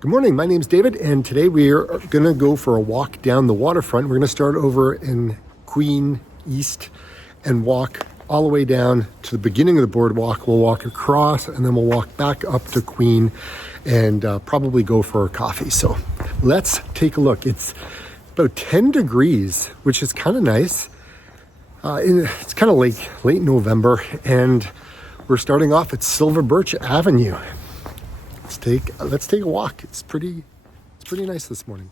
Good morning, my name's David, and today we are going to go for a walk down the waterfront. We're going to start over in Queen East and walk all the way down to the beginning of the boardwalk. We'll walk across and then we'll walk back up to Queen and probably go for a coffee. So let's take a look. It's about 10 degrees, which is kind of nice. It's kind of late November, and we're starting off at Silver Birch Avenue. Let's take a walk. It's pretty nice this morning.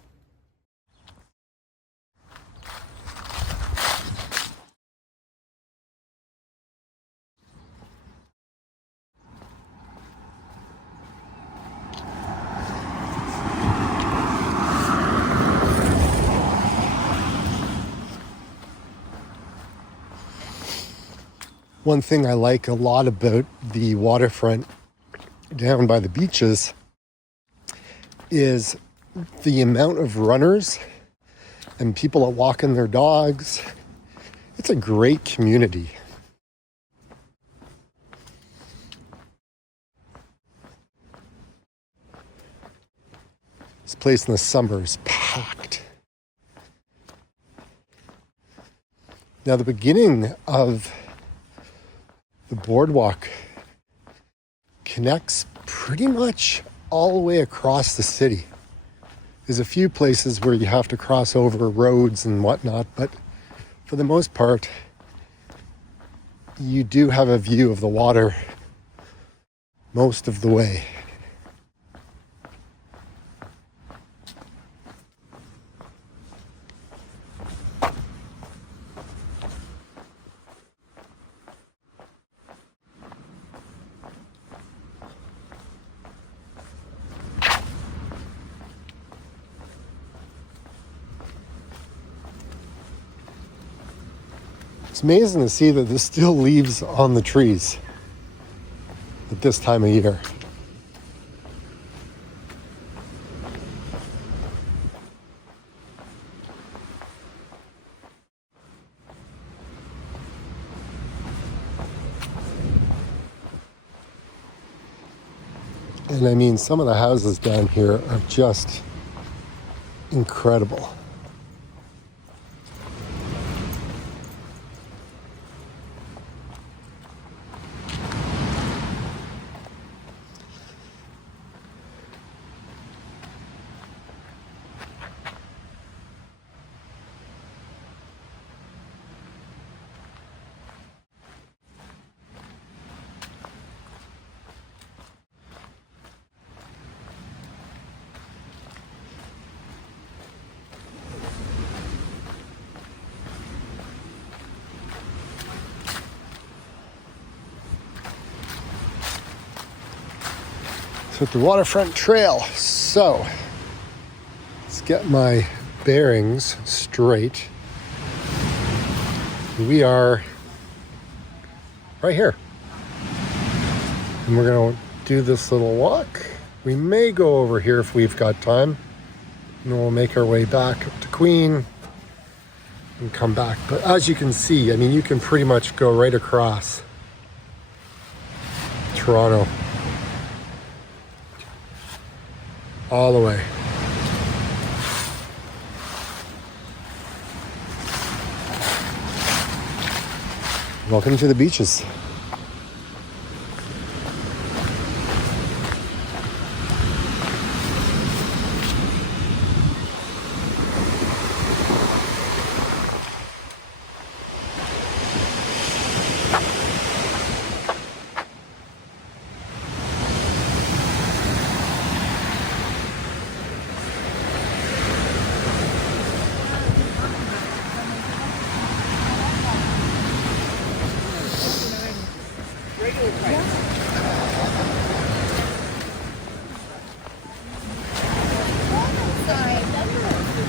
One thing I like a lot about the waterfront down by the beaches is the amount of runners and people that walking their dogs. It's a great community. This place in the summer is packed. Now the beginning of the boardwalk connects pretty much all the way across the city. There's a few places where you have to cross over roads and whatnot, but for the most part, you do have a view of the water most of the way. It's amazing to see that there's still leaves on the trees at this time of year. And I mean, some of the houses down here are just incredible. So at the waterfront trail, so let's get my bearings straight. We are right here, and we're gonna do this little walk. We may go over here if we've got time, and then we'll make our way back up to Queen and come back. But as you can see, I mean, you can pretty much go right across Toronto all the way. Welcome to the beaches.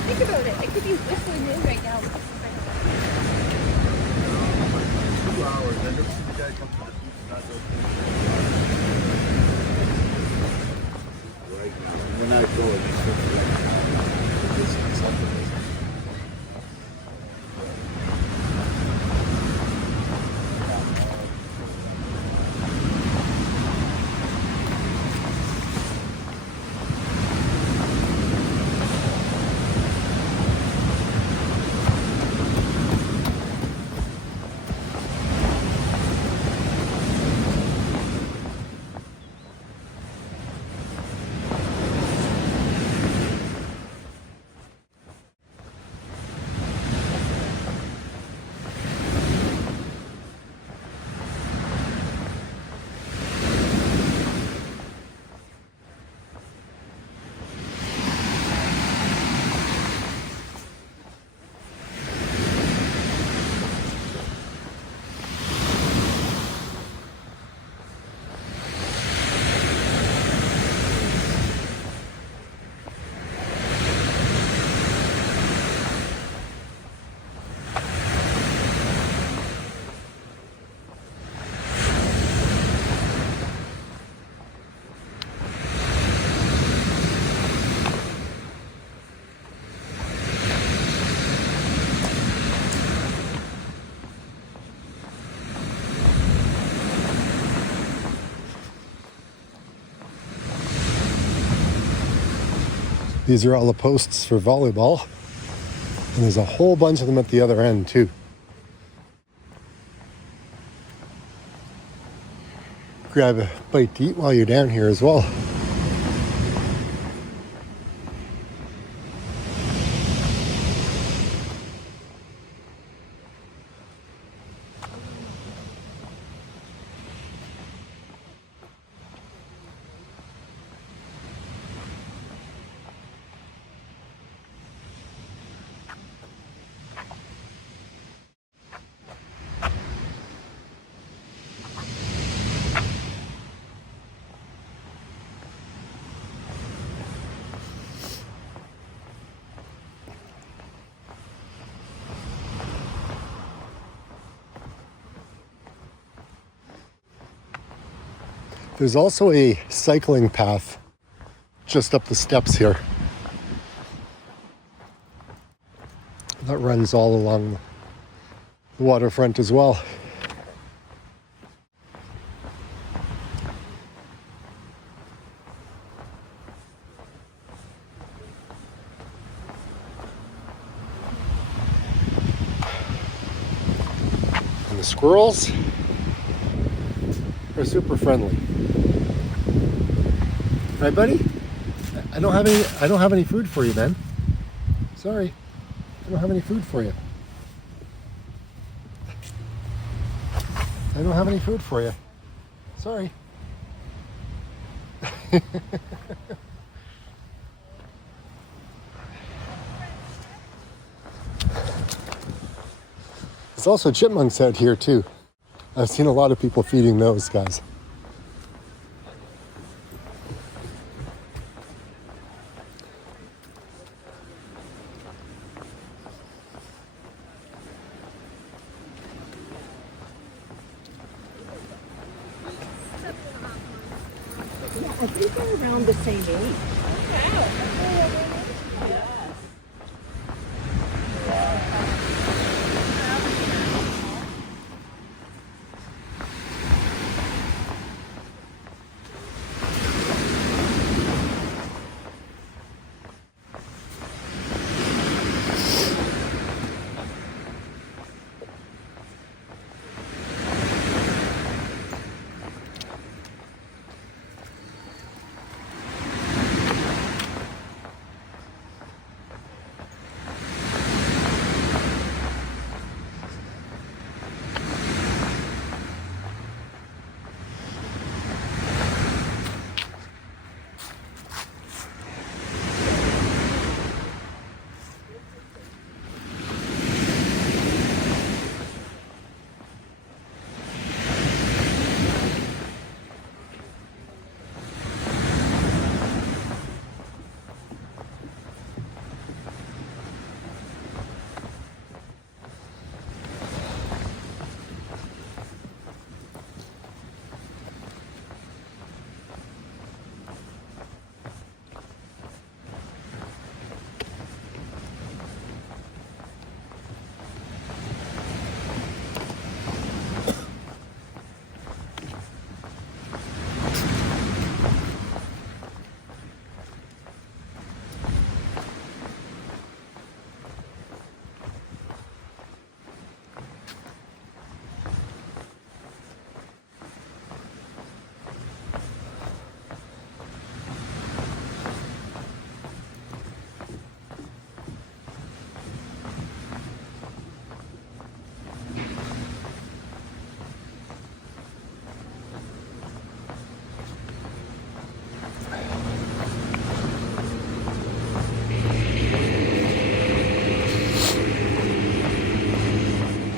Think about it. I could be whistling in right now. 2 hours. I never seen the guy come to the beach not right now. When I go, it's something. These are all the posts for volleyball. And there's a whole bunch of them at the other end too. Grab a bite to eat while you're down here as well. There's also a cycling path just up the steps here that runs all along the waterfront as well. And the squirrels are super friendly. Right, buddy? I don't have any food for you, man. Sorry. I don't have any food for you. I don't have any food for you. Sorry. There's also chipmunks out here too. I've seen a lot of people feeding those guys. I think they're around the same age.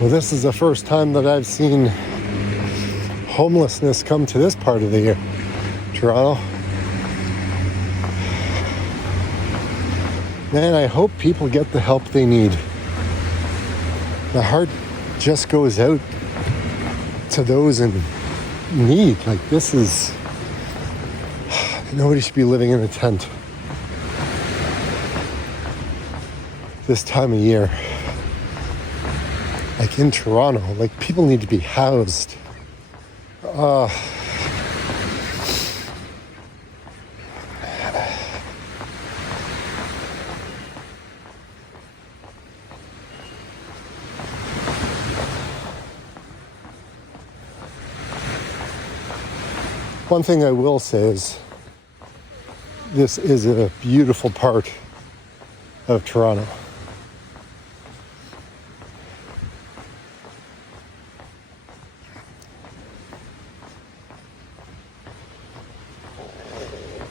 Well, this is the first time that I've seen homelessness come to this part of the year, Toronto. Man, I hope people get the help they need. My heart just goes out to those in need. Like, this is... Nobody should be living in a tent this time of year. Like in Toronto, like people need to be housed. One thing I will say is this is a beautiful part of Toronto.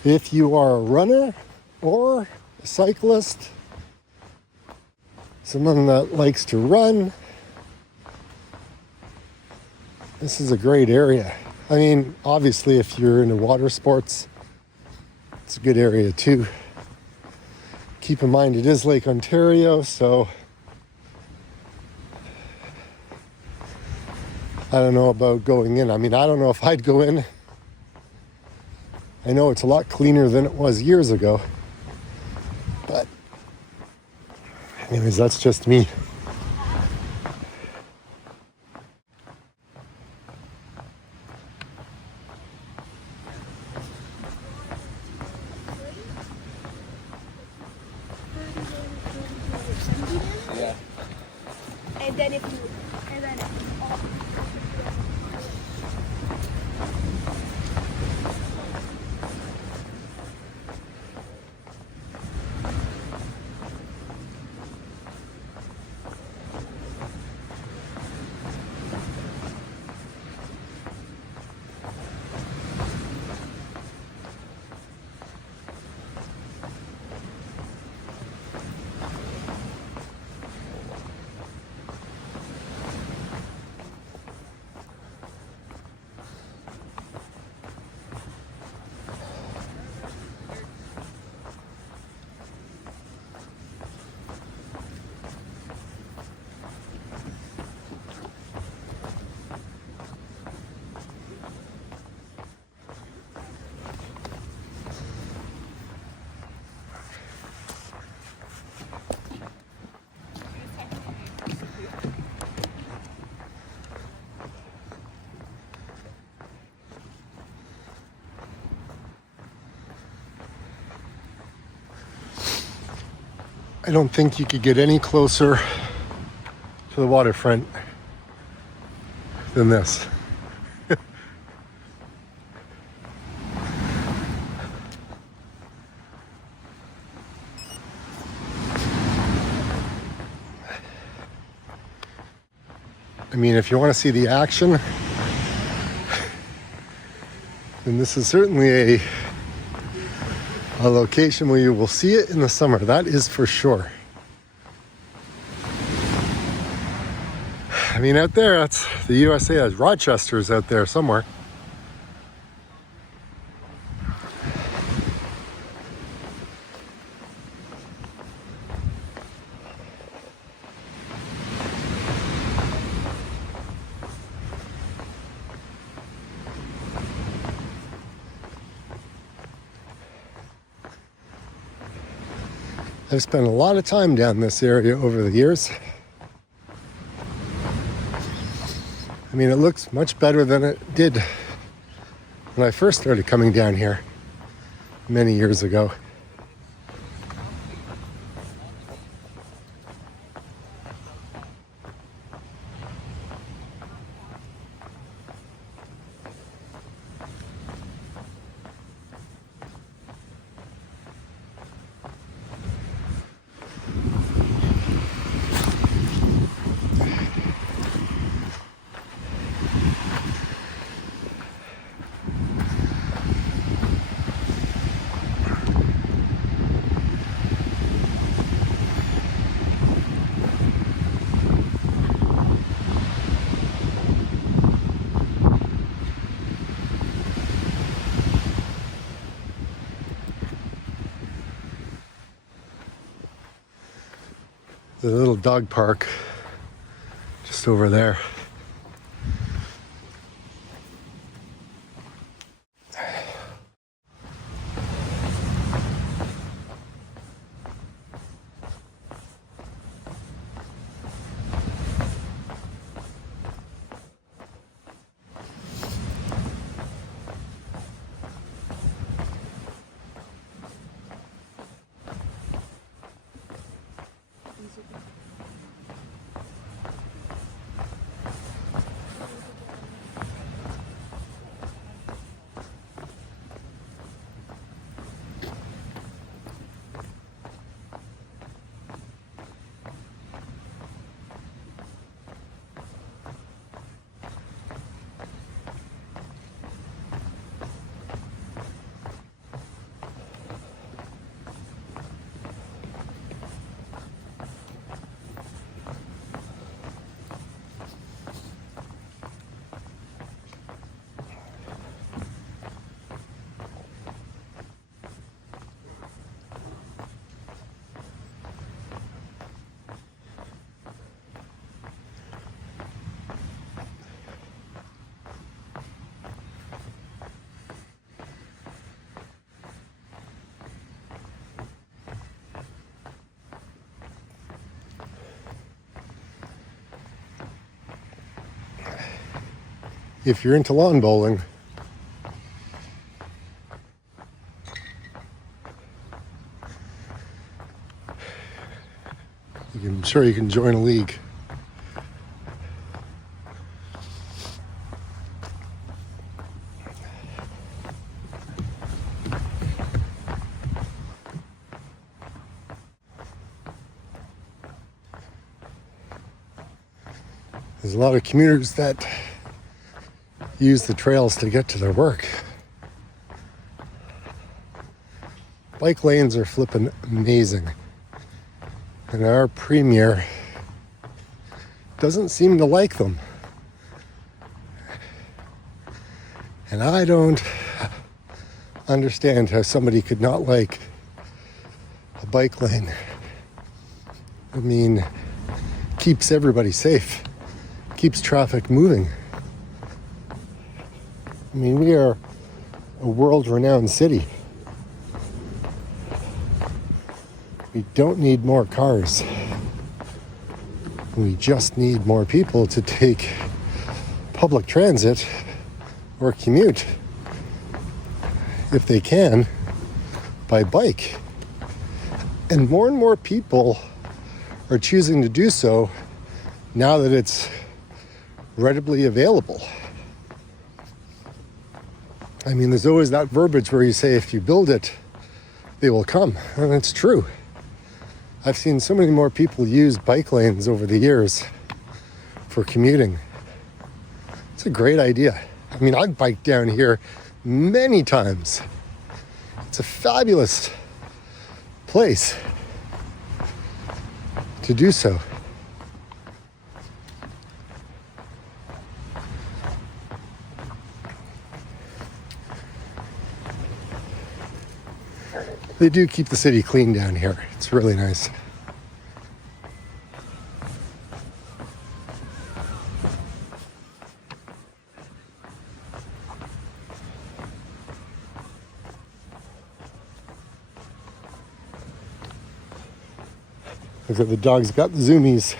If you are a runner or a cyclist, someone that likes to run, this is a great area. I mean, obviously, if you're into water sports, it's a good area too. Keep in mind, it is Lake Ontario, so I don't know about going in. I mean, I don't know if I'd go in. I know it's a lot cleaner than it was years ago, but anyways, that's just me. Yeah. And then if you, and then I don't think you could get any closer to the waterfront than this. I mean, if you want to see the action, then this is certainly a location where you will see it in the summer. That is for sure. I mean, out there, that's the USA has Rochester's out there somewhere. I've spent a lot of time down this area over the years. I mean, it looks much better than it did when I first started coming down here many years ago. The little dog park just over there. if you're into lawn bowling. I'm sure you can join a league. There's a lot of commuters that use the trails to get to their work. Bike lanes are flipping amazing. And our premier doesn't seem to like them. And I don't understand how somebody could not like a bike lane. I mean, keeps everybody safe, keeps traffic moving. I mean, we are a world-renowned city. We don't need more cars. We just need more people to take public transit or commute, if they can, by bike. And more people are choosing to do so now that it's readily available. I mean, there's always that verbiage where you say, if you build it, they will come. And it's true. I've seen so many more people use bike lanes over the years for commuting. It's a great idea. I mean, I've biked down here many times. It's a fabulous place to do so. They do keep the city clean down here. It's really nice. Look at the dog's got the zoomies.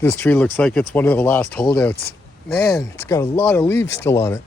This tree looks like it's one of the last holdouts. Man, it's got a lot of leaves still on it.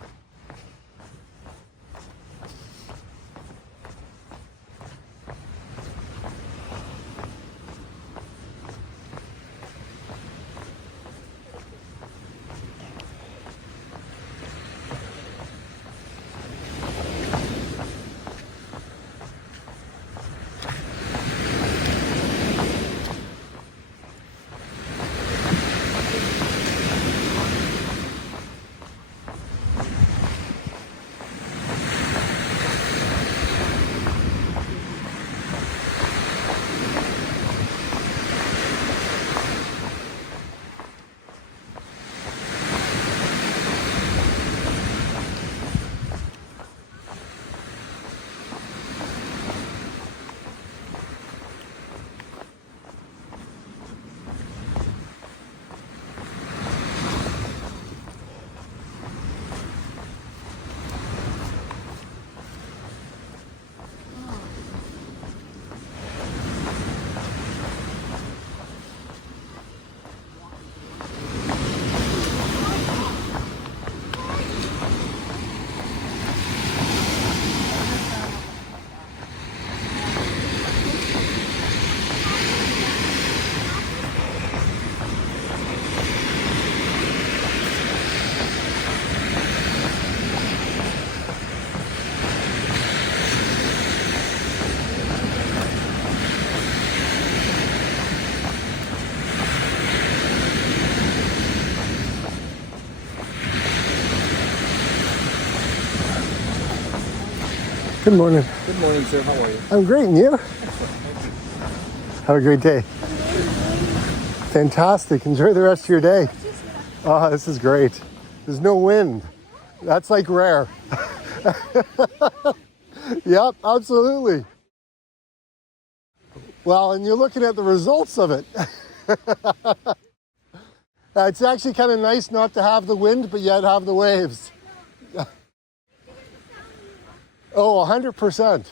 Good morning. Good morning, sir. How are you? I'm great, and you? Have a great day. Fantastic. Enjoy the rest of your day. Oh, this is great. There's no wind. That's like rare. Yep, absolutely. Well, and you're looking at the results of it. It's actually kind of nice not to have the wind, but yet have the waves. Oh, 100%.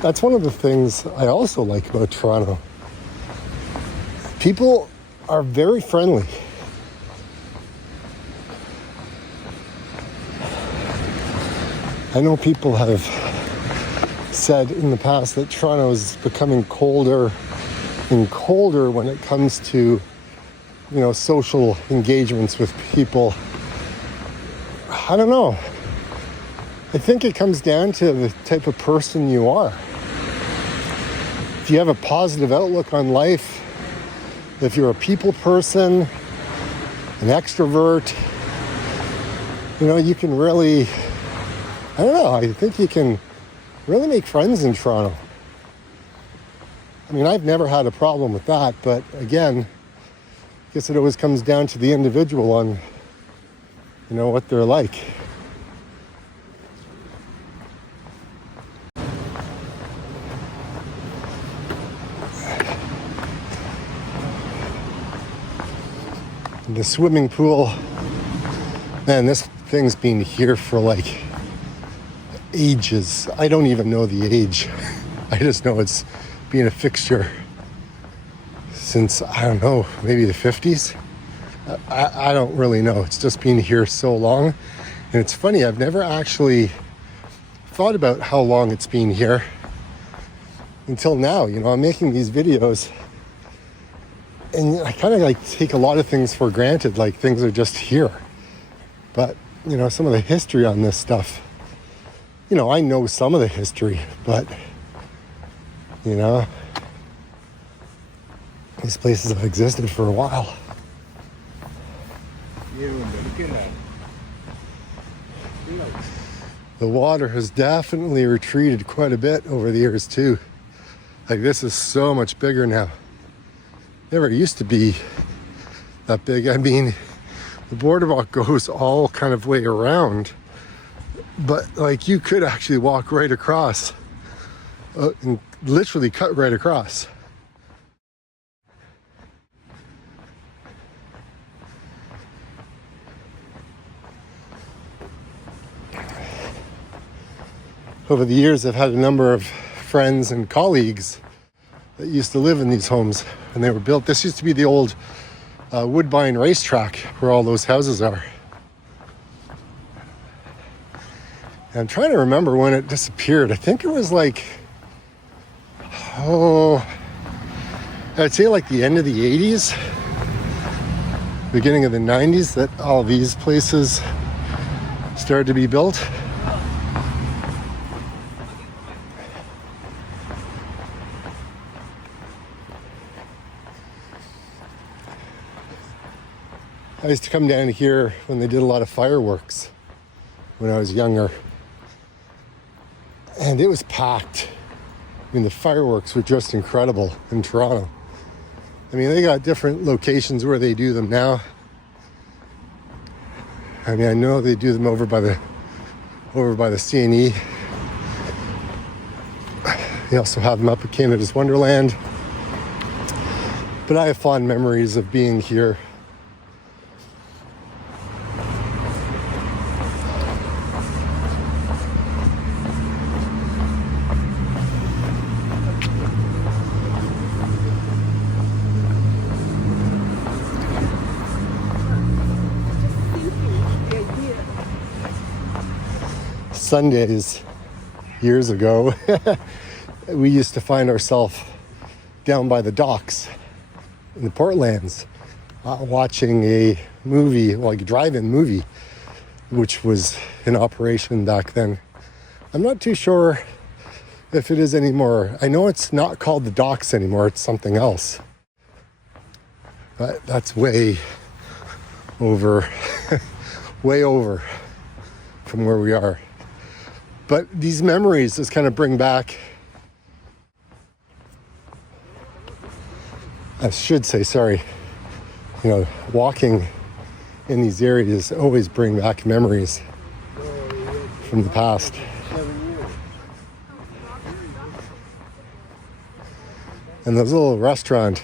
That's one of the things I also like about Toronto. People are very friendly. I know people have said in the past that Toronto is becoming colder and colder when it comes to, social engagements with people. I don't know. I think it comes down to the type of person you are. If you have a positive outlook on life, if you're a people person, an extrovert, you can really, I think you can really make friends in Toronto. I mean, I've never had a problem with that, but again, I guess it always comes down to the individual on, what they're like. The swimming pool, man, this thing's been here for like ages. I don't even know the age. I just know it's been a fixture since, I don't know, maybe the 50s. I don't really know. It's just been here so long. And it's funny, I've never actually thought about how long it's been here until now. I'm making these videos and I kind of take a lot of things for granted, like things are just here. But, some of the history on this stuff, I know some of the history, but, these places have existed for a while. The water has definitely retreated quite a bit over the years too. Like, this is so much bigger now. Never used to be that big. I mean, the boardwalk goes all kind of way around, but you could actually walk right across and literally cut right across. Over the years, I've had a number of friends and colleagues that used to live in these homes when they were built. This used to be the old Woodbine racetrack where all those houses are. And I'm trying to remember when it disappeared. I think it was I'd say the end of the 80s, beginning of the 90s, that all these places started to be built. I used to come down here when they did a lot of fireworks when I was younger. And it was packed. I mean, the fireworks were just incredible in Toronto. I mean, they got different locations where they do them now. I mean, I know they do them over by the C&E. They also have them up at Canada's Wonderland. But I have fond memories of being here. Sundays, years ago, we used to find ourselves down by the docks in the Portlands, watching a movie, like a drive-in movie, which was in operation back then. I'm not too sure if it is anymore. I know it's not called the docks anymore, it's something else. But that's way over, way over from where we are. But these memories just kind of bring back, I should say, sorry, You know, walking in these areas always bring back memories from the past. And there's a little restaurant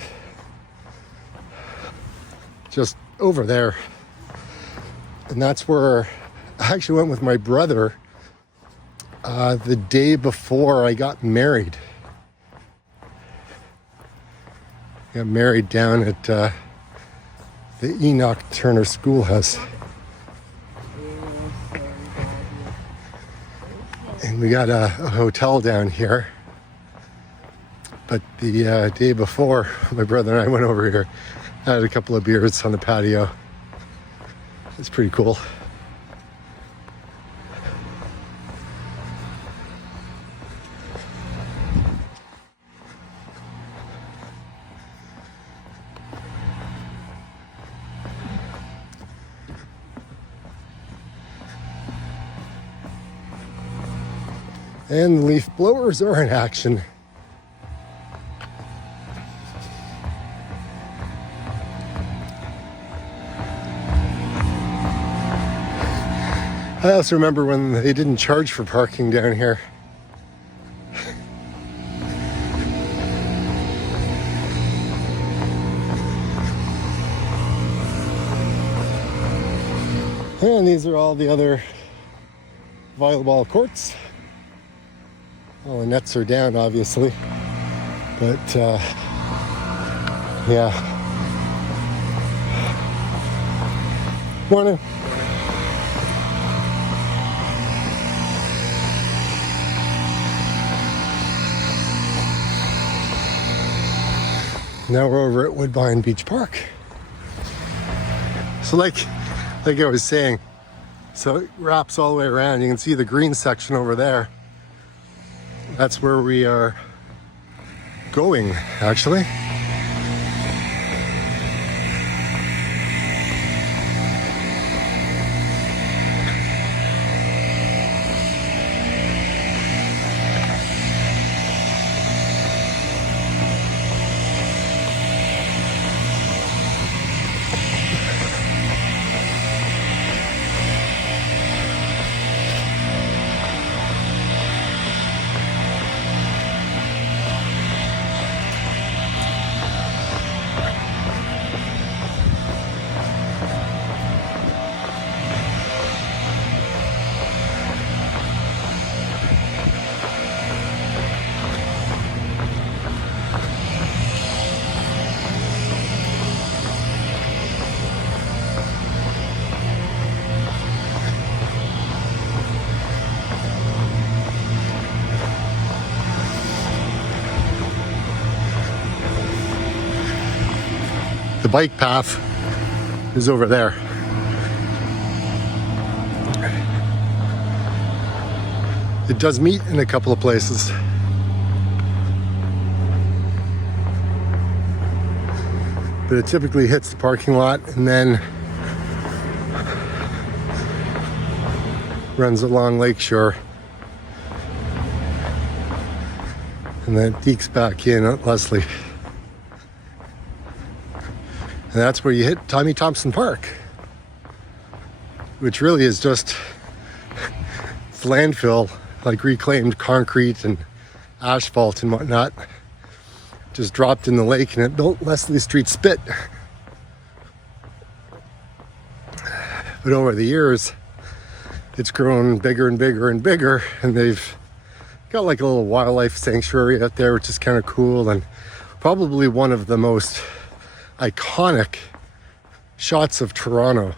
just over there. And that's where I actually went with my brother the day before I got married. I got married down at the Enoch Turner Schoolhouse. And we got a hotel down here. But the day before, my brother and I went over here, had a couple of beers on the patio. It's pretty cool. And the leaf blowers are in action. I also remember when they didn't charge for parking down here. And these are all the other volleyball courts. All the nets are down, obviously. But, yeah. Morning. Now we're over at Woodbine Beach Park. So like I was saying, so it wraps all the way around. You can see the green section over there. That's where we are going, actually. The bike path is over there. It does meet in a couple of places. But it typically hits the parking lot and then runs along Lakeshore. And then dekes back in at Leslie. And that's where you hit Tommy Thompson Park, which really is just landfill, like reclaimed concrete and asphalt and whatnot, just dropped in the lake, and it built Leslie Street Spit. But over the years, it's grown bigger and bigger and bigger, and they've got like a little wildlife sanctuary out there, which is kind of cool, and probably one of the most iconic shots of Toronto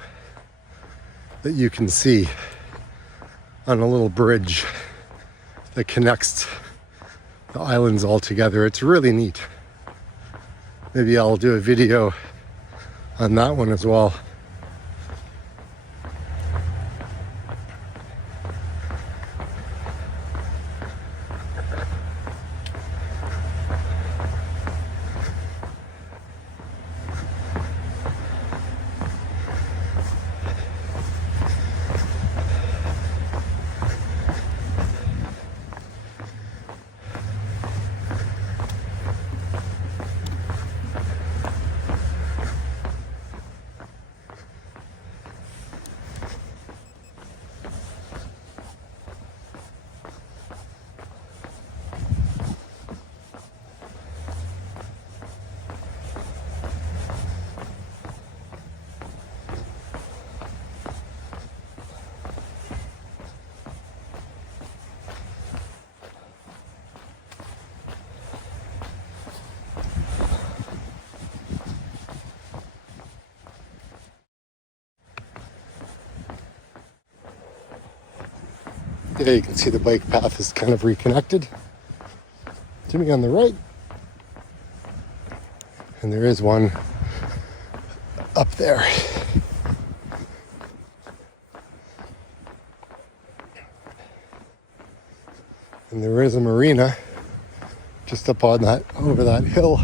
that you can see on a little bridge that connects the islands all together. It's really neat. Maybe I'll do a video on that one as well. Yeah, you can see the bike path is kind of reconnected to me on the right. And there is one up there. And there is a marina just up on that, over that hill.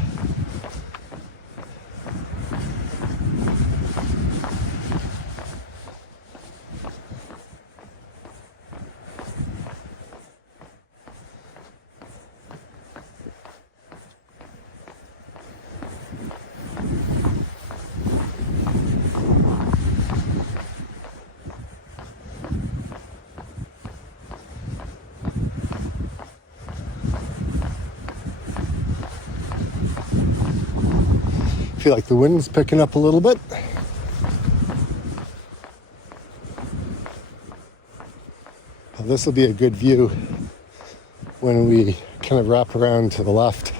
I feel like the wind's picking up a little bit. Well, this will be a good view when we kind of wrap around to the left.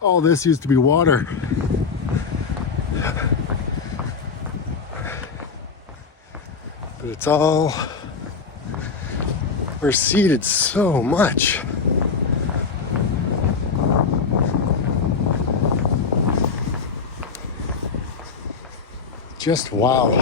All this used to be water. But it's all receded so much. Just wow.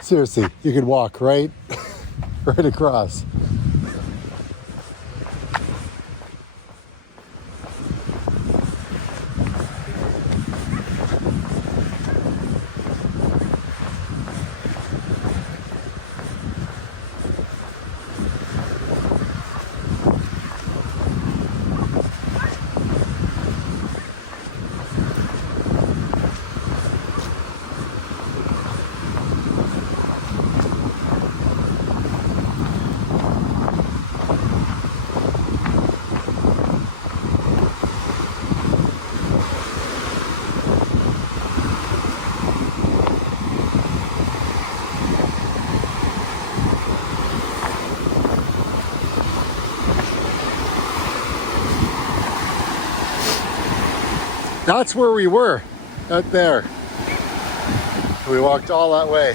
Seriously, you could walk right across. That's where we were, out there. We walked all that way.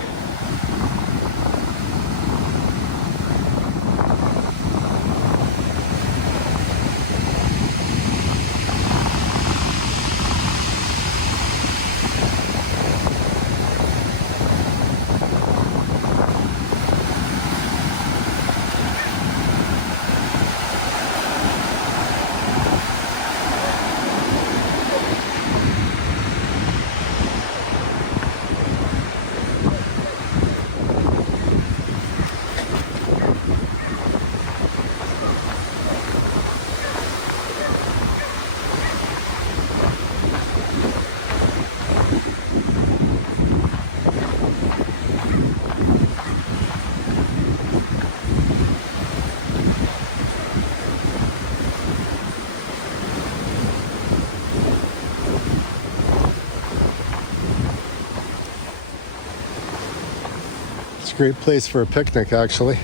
It's a great place for a picnic, actually.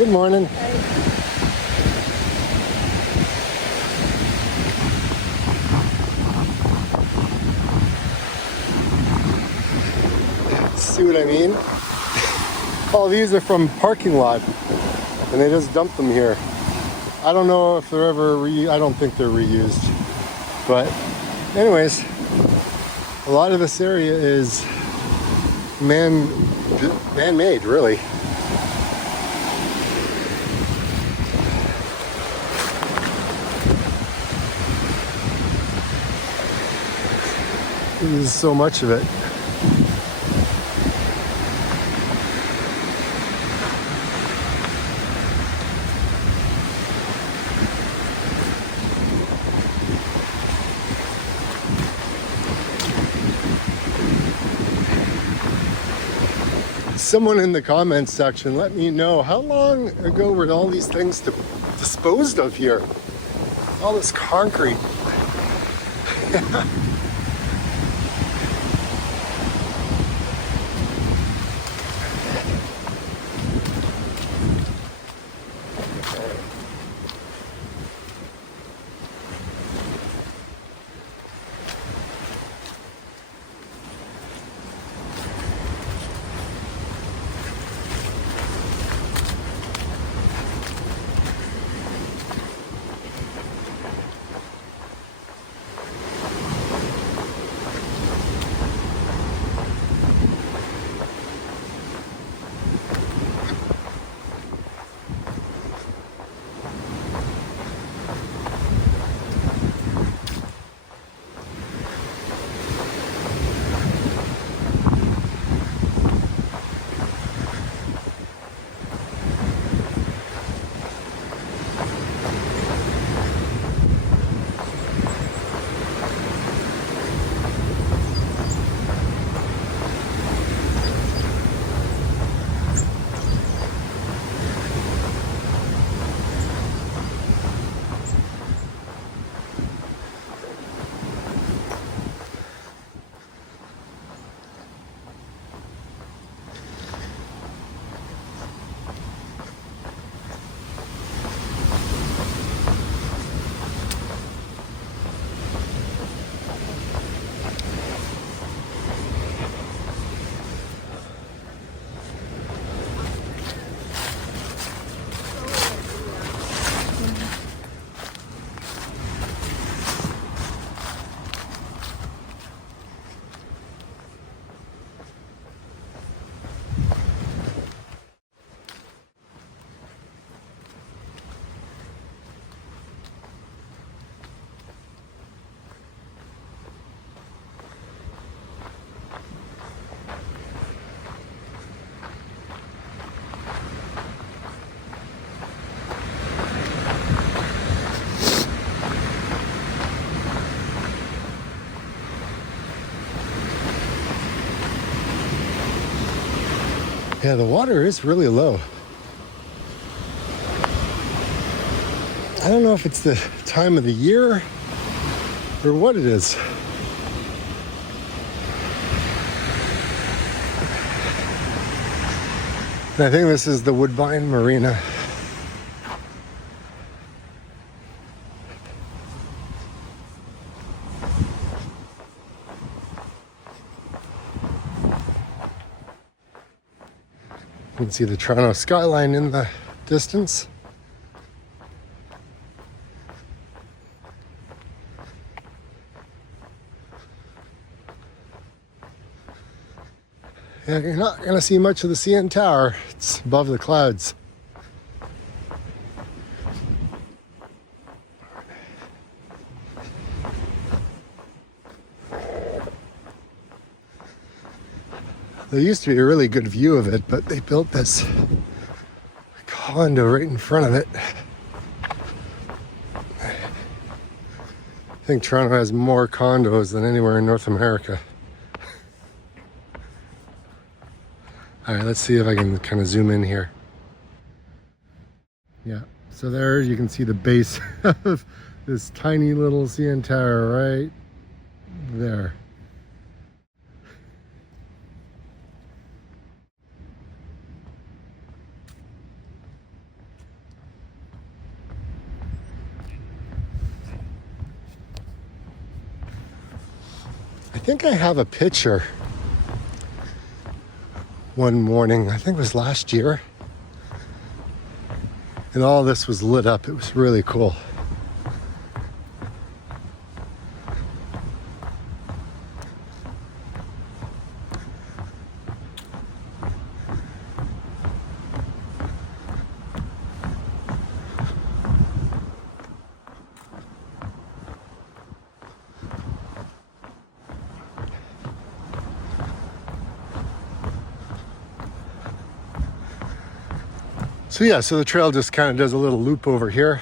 Good morning. See what I mean? All these are from parking lot, and they just dump them here. I don't know if they're ever I don't think they're reused. But anyways, a lot of this area is man-made, really. There's so much of it. Someone in the comments section, let me know, how long ago were all these things disposed of here? All this concrete. Yeah, the water is really low. I don't know if it's the time of the year or what it is. And I think this is the Woodbine Marina. You can see the Toronto skyline in the distance. Yeah, you're not going to see much of the CN Tower. It's above the clouds. There used to be a really good view of it, but they built this condo right in front of it. I think Toronto has more condos than anywhere in North America. All right, let's see if I can kind of zoom in here. Yeah, so there you can see the base of this tiny little CN Tower right there. I think I have a picture one morning, I think it was last year, and all this was lit up. It was really cool. So yeah, so the trail just kind of does a little loop over here.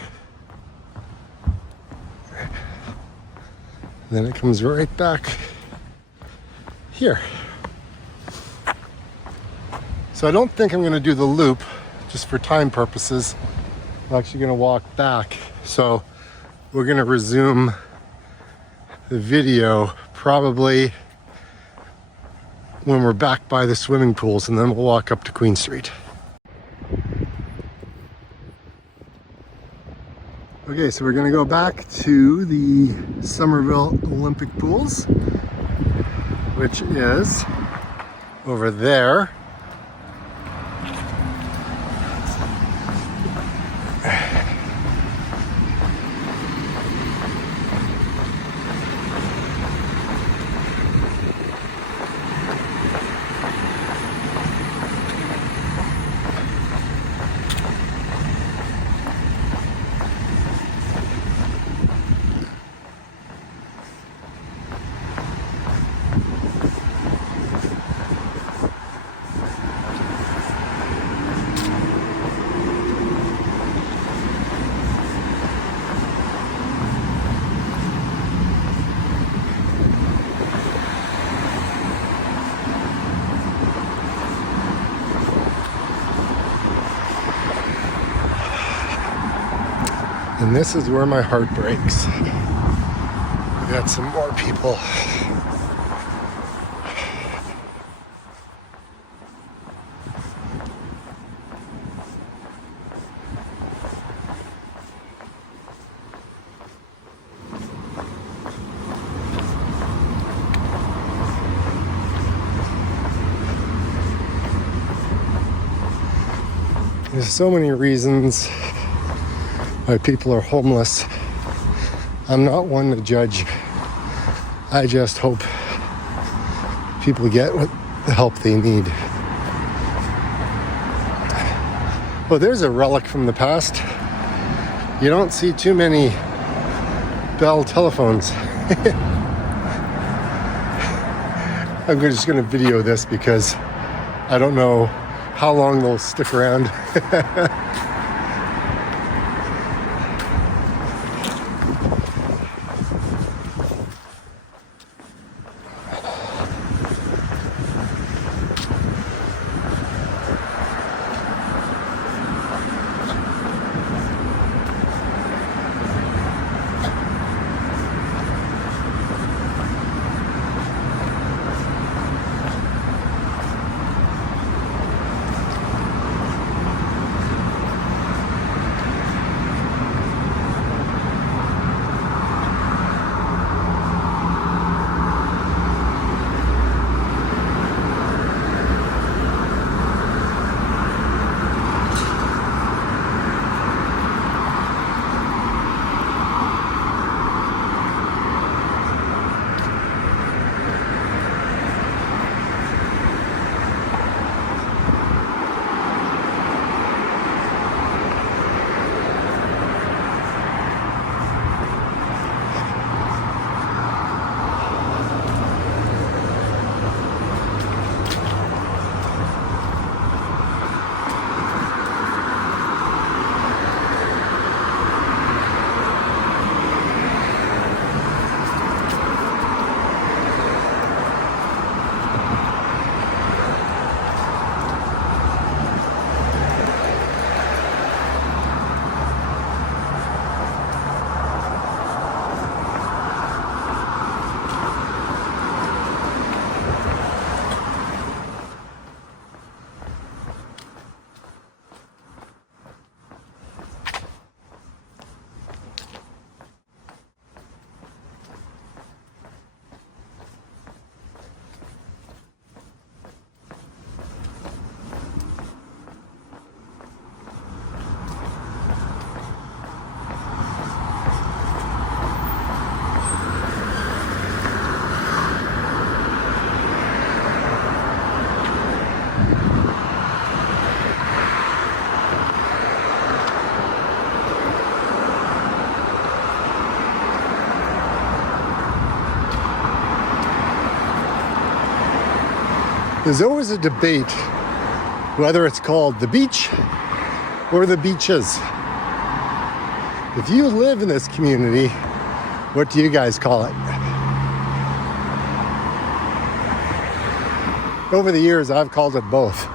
Then it comes right back here. So I don't think I'm going to do the loop just for time purposes. I'm actually going to walk back. So we're going to resume the video probably when we're back by the swimming pools, and then we'll walk up to Queen Street. Okay, so we're going to go back to the Somerville Olympic Pools, which is over there. And this is where my heart breaks. We got some more people. There's so many reasons why people are homeless. I'm not one to judge. I just hope people get the help they need. Well, there's a relic from the past. You don't see too many Bell telephones. I'm just going to video this because I don't know how long they'll stick around. There's always a debate whether it's called the beach or the beaches. If you live in this community, what do you guys call it? Over the years, I've called it both.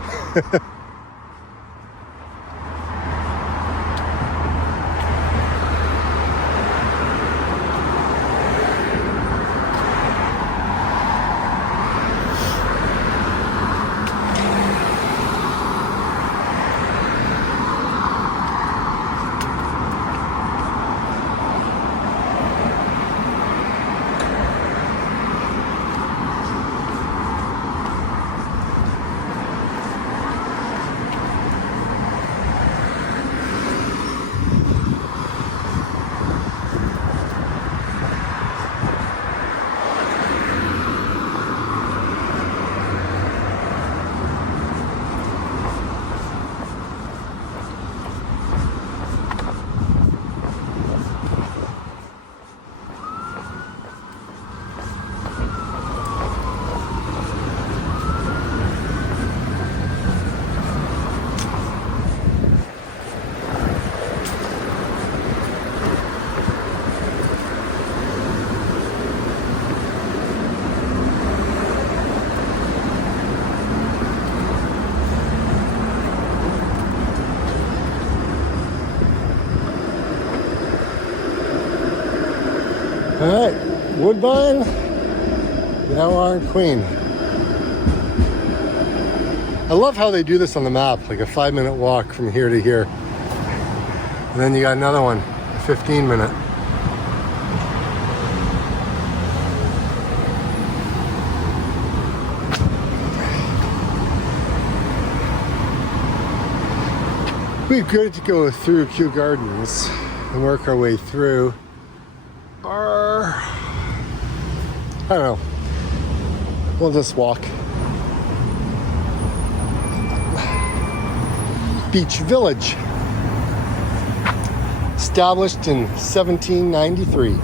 All right, Woodbine, now on Queen. I love how they do this on the map, like a 5-minute walk from here to here. And then you got another one, a 15-minute. We're good to go through Kew Gardens and work our way through our, I don't know, we'll just walk. Beach Village, established in 1793.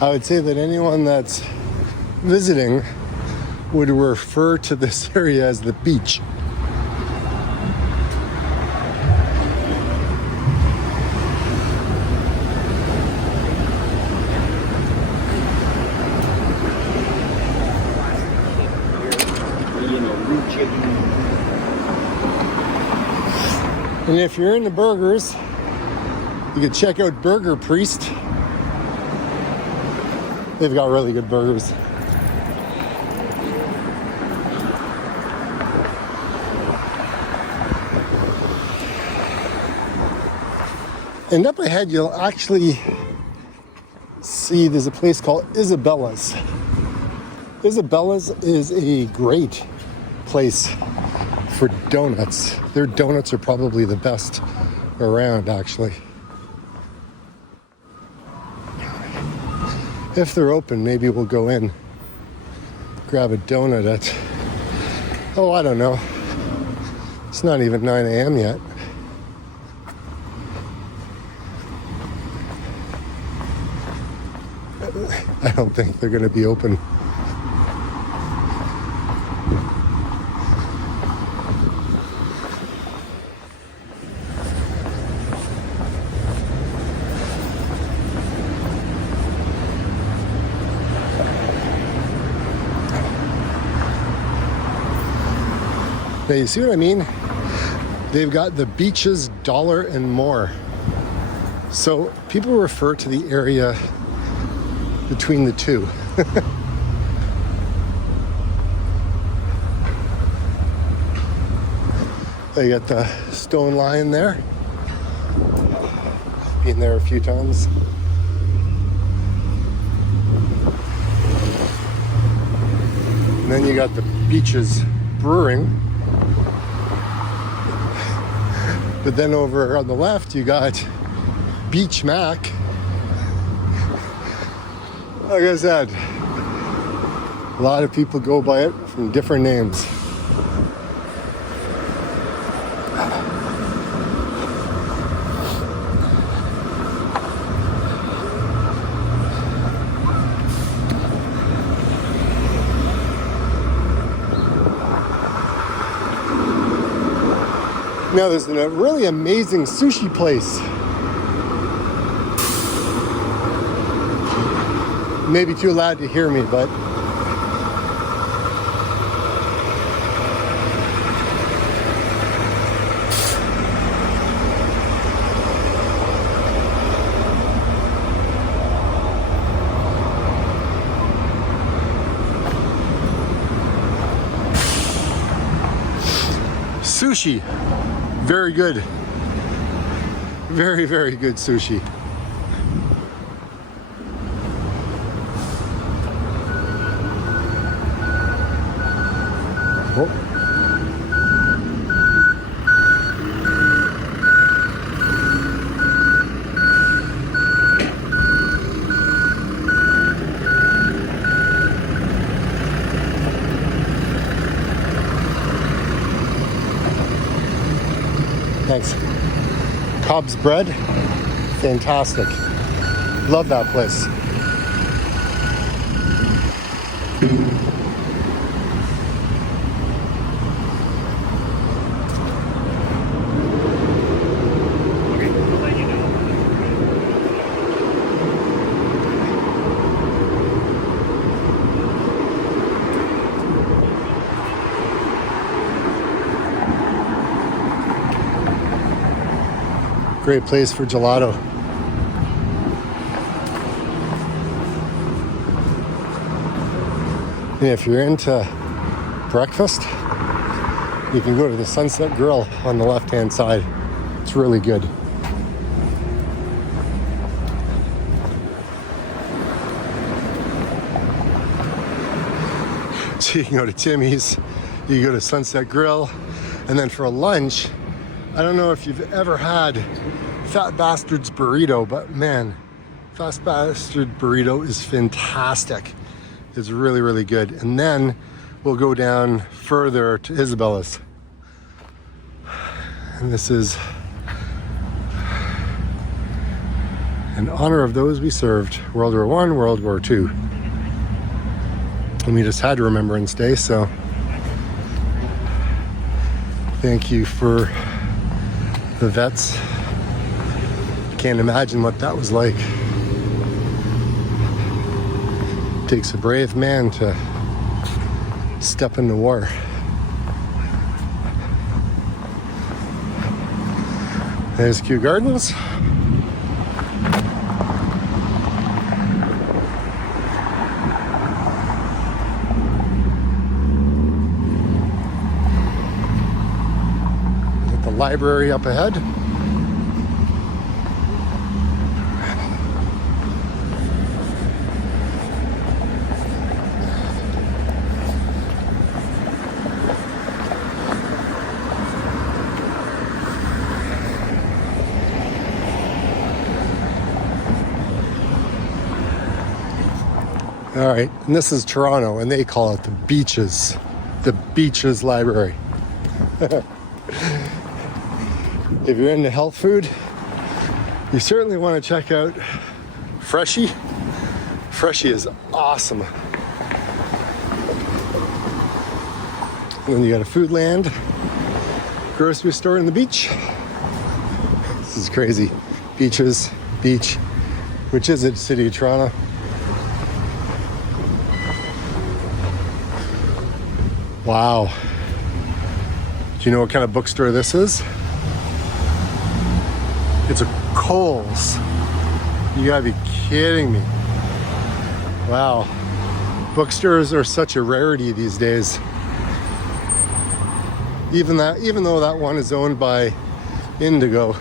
I would say that anyone that's visiting would refer to this area as the beach. And if you're into burgers, you can check out Burger Priest. They've got really good burgers. And up ahead, you'll actually see there's a place called Isabella's. Isabella's is a great place for donuts. Their donuts are probably the best around, actually. If they're open, maybe we'll go in, grab a donut at, oh, I don't know. It's not even 9 a.m. yet. I don't think they're going to be open. Now, you see what I mean? They've got the beaches dollar and more. So people refer to the area between the two. They got the stone lion there. Been there a few times. And then you got the Beaches Brewing. But then over on the left, you got Beach Mac. Like I said, a lot of people go by it from different names. Now there's a really amazing sushi place. Maybe too loud to hear me, but sushi. Very good. Very, very good sushi. Oh. Thanks. Cobb's bread, fantastic. Love that place. Great place for gelato. And if you're into breakfast, you can go to the Sunset Grill on the left-hand side. It's really good. So you can go to Timmy's, you can go to Sunset Grill, and then for lunch, I don't know if you've ever had Fat Bastard's burrito, but man, Fat Bastard burrito is fantastic. It's really, really good. And then we'll go down further to Isabella's. And this is in honor of those we served. World War I, World War II. And we just had Remembrance Day, so thank you for the vets. Can't imagine what that was like. Takes a brave man to step into war. There's Kew Gardens. Got the library up ahead. All right, and this is Toronto, and they call it the Beaches Library. If you're into health food, you certainly want to check out Freshie. Freshie is awesome. And then you got a Foodland, grocery store in the beach. This is crazy. Beaches, beach, which is it, City of Toronto. Wow. Do you know what kind of bookstore this is? It's a Kohl's. You gotta be kidding me. Wow. Bookstores are such a rarity these days. Even though that one is owned by Indigo.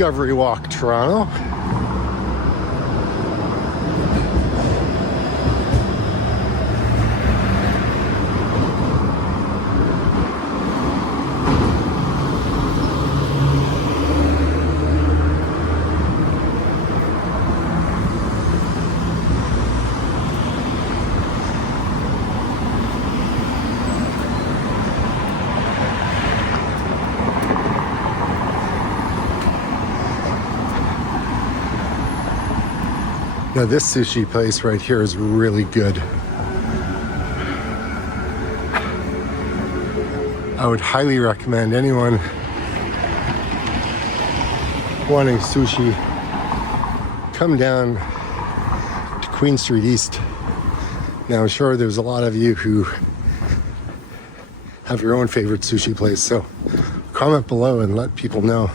Discovery Walk, Toronto. Now this sushi place right here is really good. I would highly recommend anyone wanting sushi, come down to Queen Street East. Now I'm sure there's a lot of you who have your own favorite sushi place, so comment below and let people know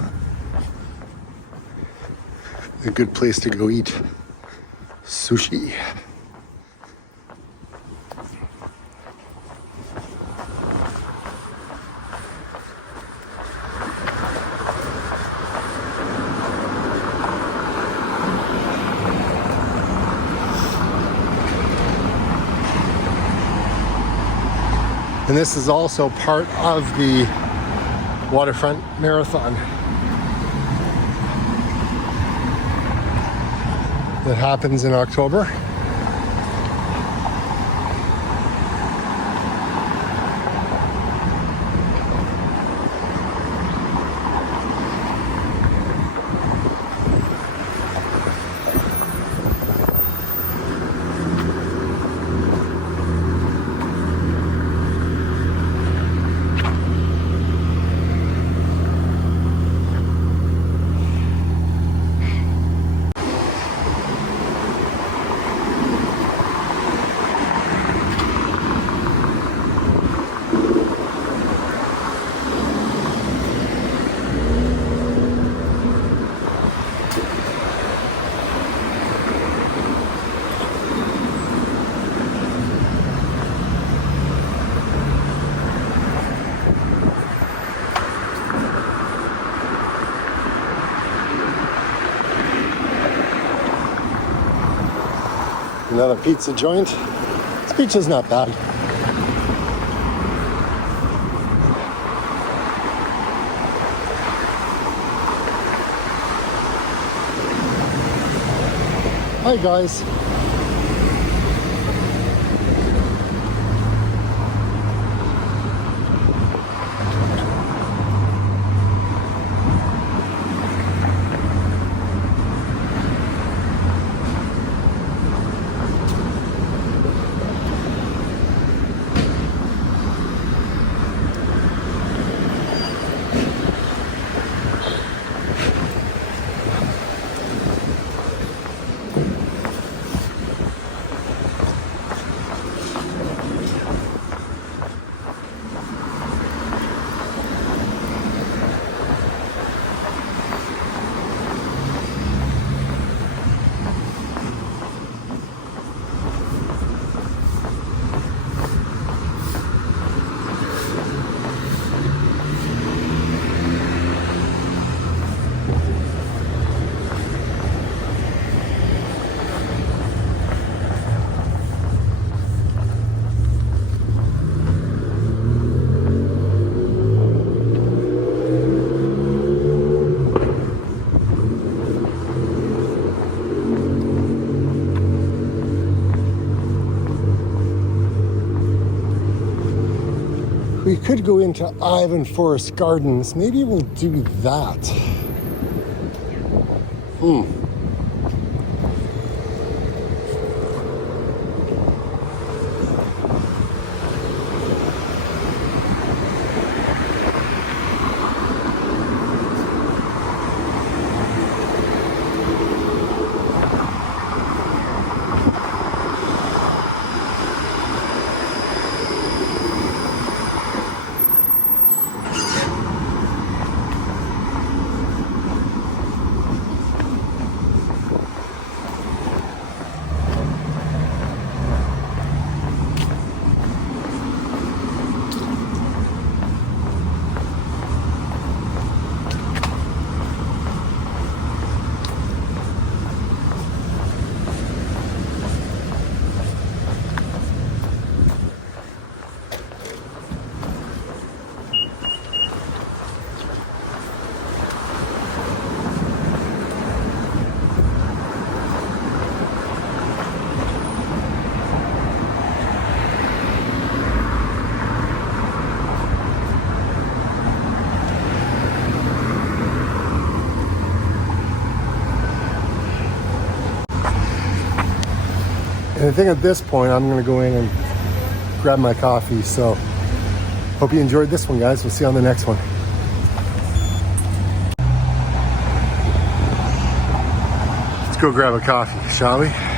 a good place to go eat sushi. And this is also part of the Waterfront Marathon that happens in October. Another pizza joint. This pizza's not bad. Hi guys. We could go into Ivan Forest Gardens. Maybe we'll do that. And I think at this point, I'm going to go in and grab my coffee. So hope you enjoyed this one, guys. We'll see you on the next one. Let's go grab a coffee, shall we?